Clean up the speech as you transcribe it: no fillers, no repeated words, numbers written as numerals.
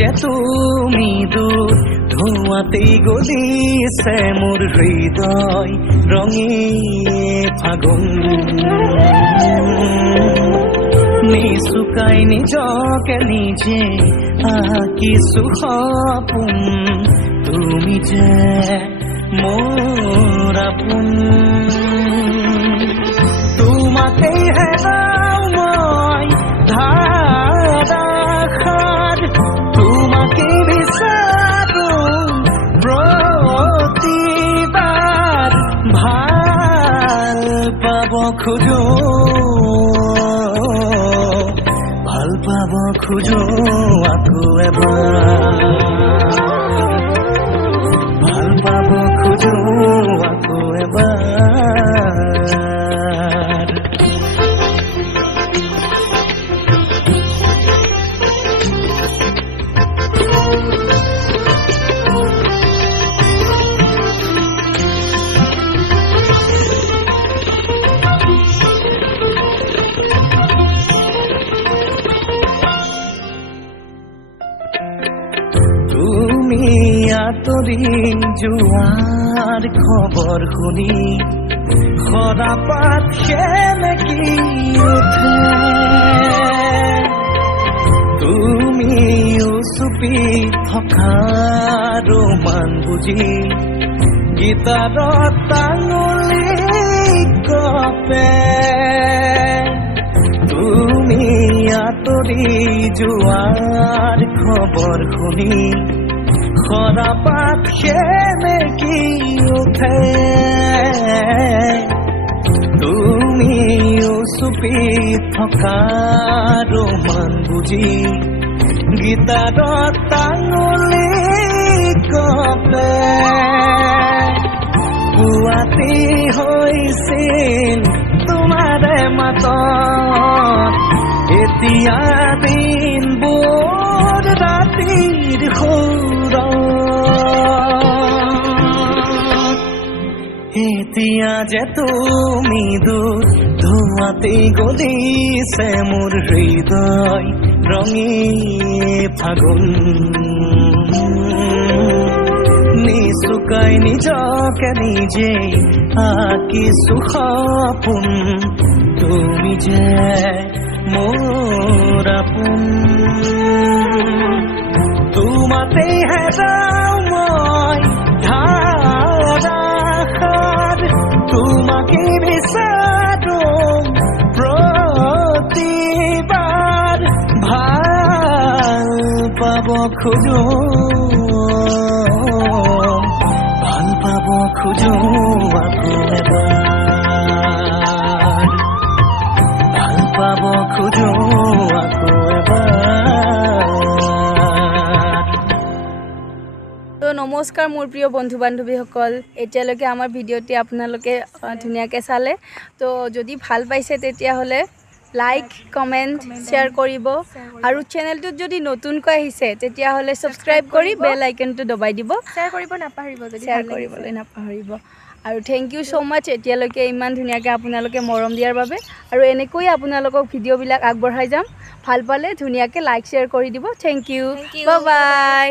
যে তুমি দূৰ ধোঁৱাতেই গলিছে মোৰ হৃদয় ৰঙী ফাগুন নিচুকাই নিজকে নিজে আঁকিছো সপোন তুমি যে মোৰ আপোন তোমাকেই হেৰাও মই ধাৰাসাৰ তোমাকেই বিচাৰো প্ৰতিবাৰ ভাল পাব খোজো আকৌ এবাৰ ভাল পাব খোজো আকৌ এবাৰ তুমি আঁতৰি যোৱাৰ খবৰ শুনি সৰাপাত সেমেকি উঠে তুমি চুপি থকা ৰোমান বুজি গীতাৰত টাঙুলি কপে তুমি আঁতৰি যোৱাৰ খবৰ শুনি সৰাপাত সেমেকি উঠে তুমি চুপি থকা ৰোমান বুজি গীতাৰত টাঙুলি কপে পুৱাতি হৈছিল তোমাৰে মাতত এতিয়া দিনবোৰ ৰাতিৰ এতিয়া যে তুমি দূৰ ধোঁৱাতেই গলিছে মোৰ হৃদয় ৰঙী ফাগুন নিচুকাই নিজকে নিজে আঁকিছো সপোন তুমি যে মোৰ আপোন তোমাতেই হেৰাও মই ধাৰাসাৰ তোমাকে বিচাৰো প্ৰতিবাৰ ভাল পাব খোজো আকৌ এবাৰ ভাল পাব খোজো আকৌ নমস্কাৰ মোৰ প্ৰিয় বন্ধু বান্ধৱীসকল এতিয়ালৈকে আমাৰ ভিডিঅ'টি আপোনালোকে ধুনীয়াকৈ চালে তো যদি ভাল পাইছে তেতিয়াহ'লে লাইক কমেণ্ট শ্বেয়াৰ কৰিব আৰু চেনেলটোত যদি নতুনকৈ আহিছে তেতিয়াহ'লে ছাবস্ক্ৰাইব কৰি বেল আইকনটো দবাই দিব শ্বেয়াৰ কৰিব নাপাহৰিব শ্বেয়াৰ কৰিবলৈ নাপাহৰিব আৰু থেংক ইউ ছ' মাছ এতিয়ালৈকে ইমান ধুনীয়াকৈ আপোনালোকে মৰম দিয়াৰ বাবে আৰু এনেকৈ আপোনালোকক ভিডিঅ'বিলাক আগবঢ়াই যাম ভাল পালে ধুনীয়াকৈ লাইক শ্বেয়াৰ কৰি দিব থেংক ইউ বাই বাই